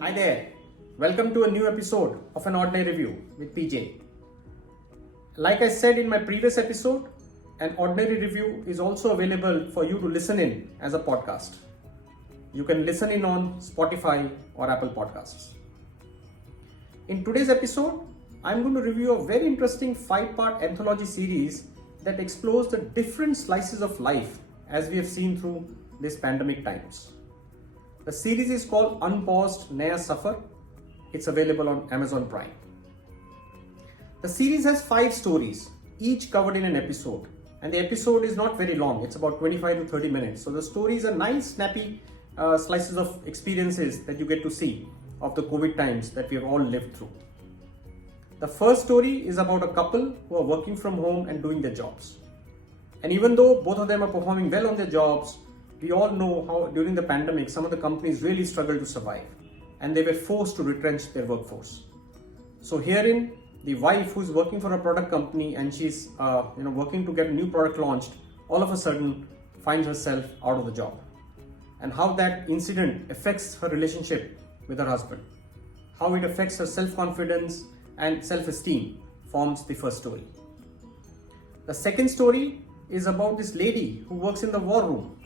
Hi there, welcome to a new episode of An Ordinary Review with PJ. Like I said in my previous episode, An Ordinary Review is also available for you to listen in as a podcast. You can listen in on Spotify or Apple Podcasts. In today's episode, I'm going to review a very interesting 5-part anthology series that explores the different slices of life as we have seen through these pandemic times. The series is called Unpaused, Naya, Safar. It's available on Amazon Prime. The series has 5 stories, each covered in an episode. And the episode is not very long, it's about 25 to 30 minutes. So the stories are nice, snappy slices of experiences that you get to see of the COVID times that we have all lived through. The first story is about a couple who are working from home and doing their jobs. And even though both of them are performing well on their jobs, we all know how during the pandemic, some of the companies really struggled to survive and they were forced to retrench their workforce. So herein, the wife who's working for a product company and she's working to get a new product launched, all of a sudden finds herself out of the job. And how that incident affects her relationship with her husband. How it affects her self-confidence and self-esteem forms the first story. The second story is about this lady who works in the war room.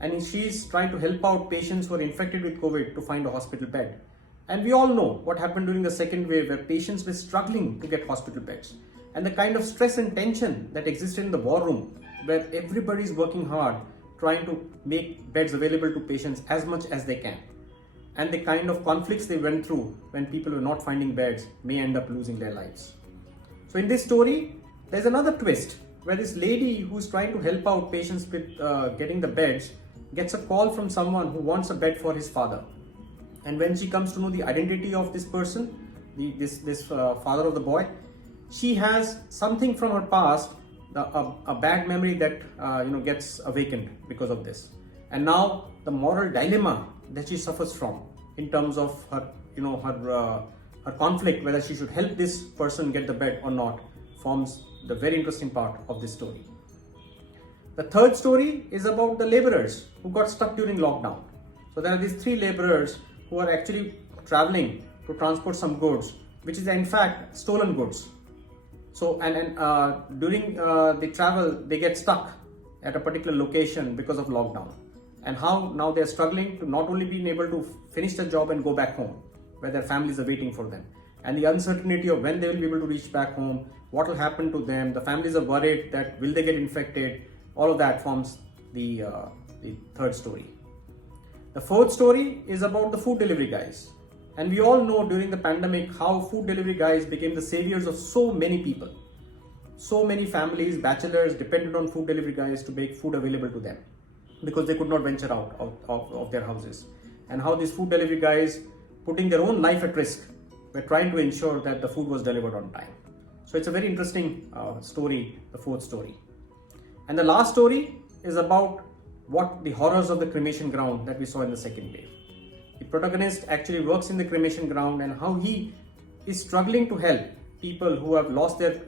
And she's trying to help out patients who are infected with COVID to find a hospital bed. And we all know what happened during the second wave where patients were struggling to get hospital beds. And the kind of stress and tension that existed in the war room where everybody is working hard trying to make beds available to patients as much as they can. And the kind of conflicts they went through when people were not finding beds may end up losing their lives. So in this story, there's another twist where this lady who's trying to help out patients with getting the beds gets a call from someone who wants a bed for his father. And when she comes to know the identity of this person, this father of the boy, she has something from her past, a bad memory that gets awakened because of this. And now the moral dilemma that she suffers from in terms of her conflict whether she should help this person get the bed or not forms the very interesting part of this story. The third story is about the laborers who got stuck during lockdown. So there are these 3 laborers who are actually traveling to transport some goods, which is in fact stolen goods. So during the travel, they get stuck at a particular location because of lockdown. And how now they are struggling to not only being able to finish the job and go back home, where their families are waiting for them. And the uncertainty of when they will be able to reach back home, what will happen to them, the families are worried that will they get infected. All of that forms the third story. The fourth story is about the food delivery guys. And we all know during the pandemic how food delivery guys became the saviors of so many people. So many families, bachelors depended on food delivery guys to make food available to them because they could not venture out of their houses. And how these food delivery guys, putting their own life at risk, were trying to ensure that the food was delivered on time. So it's a very interesting story, the fourth story. And the last story is about what the horrors of the cremation ground that we saw in the second wave. The protagonist actually works in the cremation ground and how he is struggling to help people who have lost their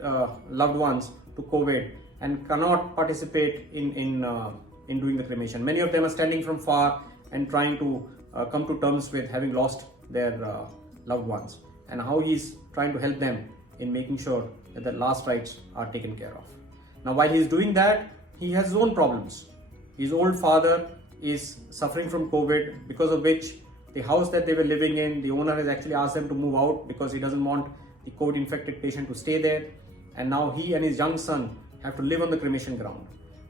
loved ones to COVID and cannot participate in doing the cremation. Many of them are standing from far and trying to come to terms with having lost their loved ones, and how he's trying to help them in making sure that the last rites are taken care of. Now, while he's doing that, he has his own problems. His old father is suffering from COVID, because of which the house that they were living in, the owner has actually asked them to move out because he doesn't want the COVID-infected patient to stay there. And now he and his young son have to live on the cremation ground.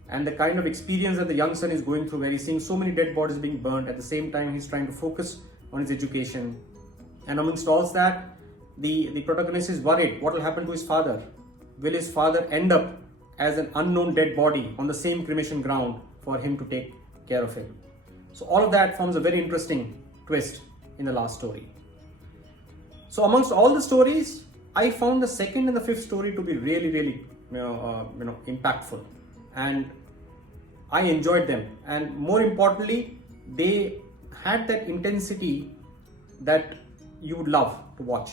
And the kind of experience that the young son is going through, where he's seeing so many dead bodies being burned, at the same time he's trying to focus on his education. And amongst all that, the protagonist is worried what will happen to his father. Will his father end up as an unknown dead body on the same cremation ground for him to take care of him? So all of that forms a very interesting twist in the last story. So amongst all the stories, I found the second and the fifth story to be really impactful, and I enjoyed them. And more importantly, they had that intensity that you would love to watch.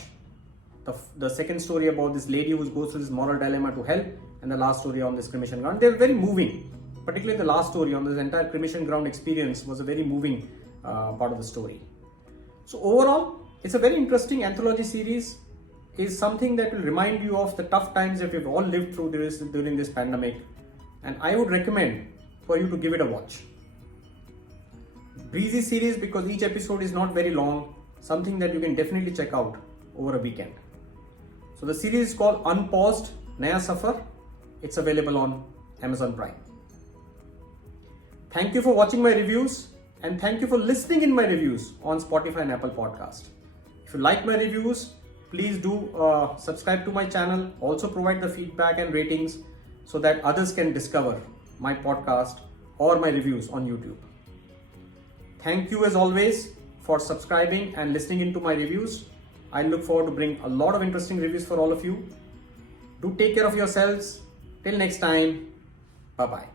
The second story about this lady who goes through this moral dilemma to help, and the last story on this cremation ground, they're very moving. Particularly the last story on this entire cremation ground experience was a very moving part of the story. So overall, It's a very interesting anthology series. Is something that will remind you of the tough times that we've all lived through during this pandemic, and I would recommend for you to give it a watch. Breezy series because each episode is not very long, something that you can definitely check out over a weekend. So the series is called Unpaused, Naya Safar. It's available on Amazon Prime. Thank you for watching my reviews, and thank you for listening in my reviews on Spotify and Apple Podcast. If you like my reviews, please do subscribe to my channel. Also provide the feedback and ratings so that others can discover my podcast or my reviews on YouTube. Thank you as always for subscribing and listening into my reviews. I look forward to bring a lot of interesting reviews for all of you. Do take care of yourselves. Till next time. Bye-bye.